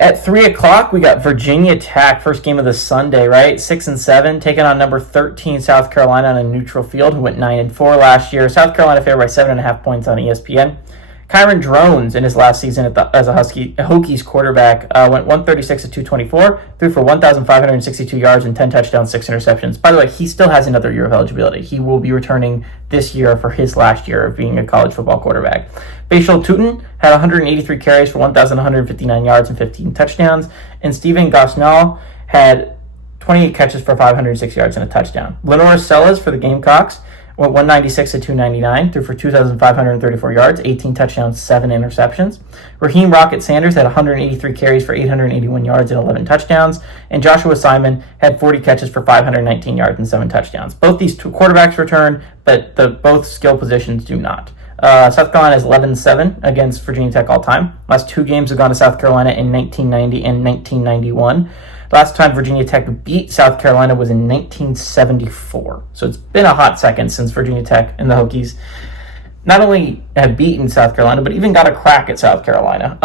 At 3 o'clock, we got Virginia Tech, first game of the Sunday, right? 6-7, taking on number 13 South Carolina on a neutral field, who went 9-4 last year. South Carolina favored by 7.5 points on ESPN. Kyron Drones, in his last season as a Hokies quarterback, went 136 to 224, threw for 1,562 yards and 10 touchdowns, 6 interceptions. By the way, he still has another year of eligibility. He will be returning this year for his last year of being a college football quarterback. Bashal Tutin had 183 carries for 1,159 yards and 15 touchdowns, and Steven Gosnell had 28 catches for 506 yards and a touchdown. Lenore Sellers for the Gamecocks went 196 to 299, threw for 2,534 yards, 18 touchdowns, 7 interceptions. Raheem Rocket Sanders had 183 carries for 881 yards and 11 touchdowns. And Joshua Simon had 40 catches for 519 yards and 7 touchdowns. Both these two quarterbacks return, but both skill positions do not. South Carolina is 11-7 against Virginia Tech all time. Last 2 games have gone to South Carolina in 1990 and 1991. Last time Virginia Tech beat South Carolina was in 1974. So it's been a hot second since Virginia Tech and the Hokies not only have beaten South Carolina, but even got a crack at South Carolina.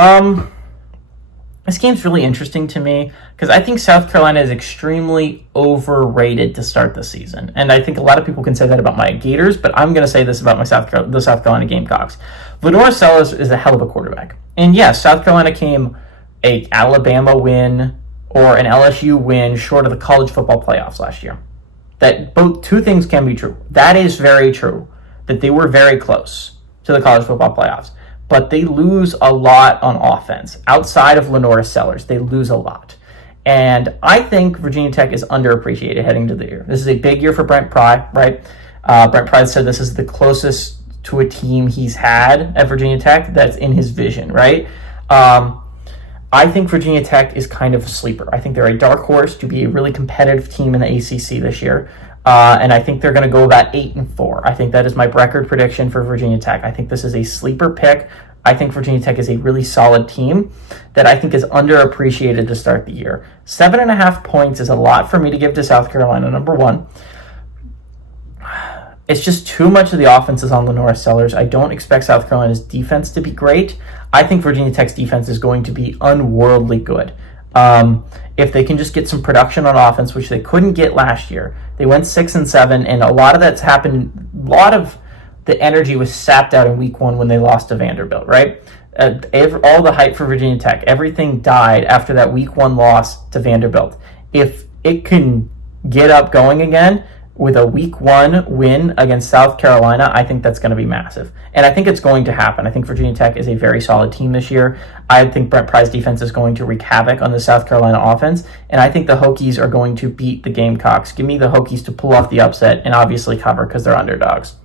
This game's really interesting to me because I think South Carolina is extremely overrated to start the season. And I think a lot of people can say that about my Gators, but I'm going to say this about the South Carolina Gamecocks. Lenore Sellers is a hell of a quarterback. And yes, South Carolina came a Alabama win or an LSU win short of the college football playoffs last year. That both two things can be true. That is very true, that they were very close to the college football playoffs. But they lose a lot on offense. Outside of Lenore Sellers, they lose a lot. And I think Virginia Tech is underappreciated heading to the year. This is a big year for Brent Pry, right? Brent Pry said this is the closest to a team he's had at Virginia Tech that's in his vision, right? I think Virginia Tech is kind of a sleeper. I think they're a dark horse to be a really competitive team in the ACC this year. And I think they're going to go about 8-4. I think that is my record prediction for Virginia Tech. I think this is a sleeper pick. I think Virginia Tech is a really solid team that I think is underappreciated to start the year. 7.5 points is a lot for me to give to South Carolina, number one. It's just too much of the offense is on Lenore Sellers. I don't expect South Carolina's defense to be great. I think Virginia Tech's defense is going to be unworldly good. If they can just get some production on offense, which they couldn't get last year. They went 6-7, and a lot of that's happened. A lot of the energy was sapped out in week 1 when they lost to Vanderbilt, right? All the hype for Virginia Tech, everything died after that week 1 loss to Vanderbilt. If it can get up going again with a week 1 win against South Carolina, I think that's going to be massive. And I think it's going to happen. I think Virginia Tech is a very solid team this year. I think Brent Pry's defense is going to wreak havoc on the South Carolina offense. And I think the Hokies are going to beat the Gamecocks. Give me the Hokies to pull off the upset and obviously cover because they're underdogs.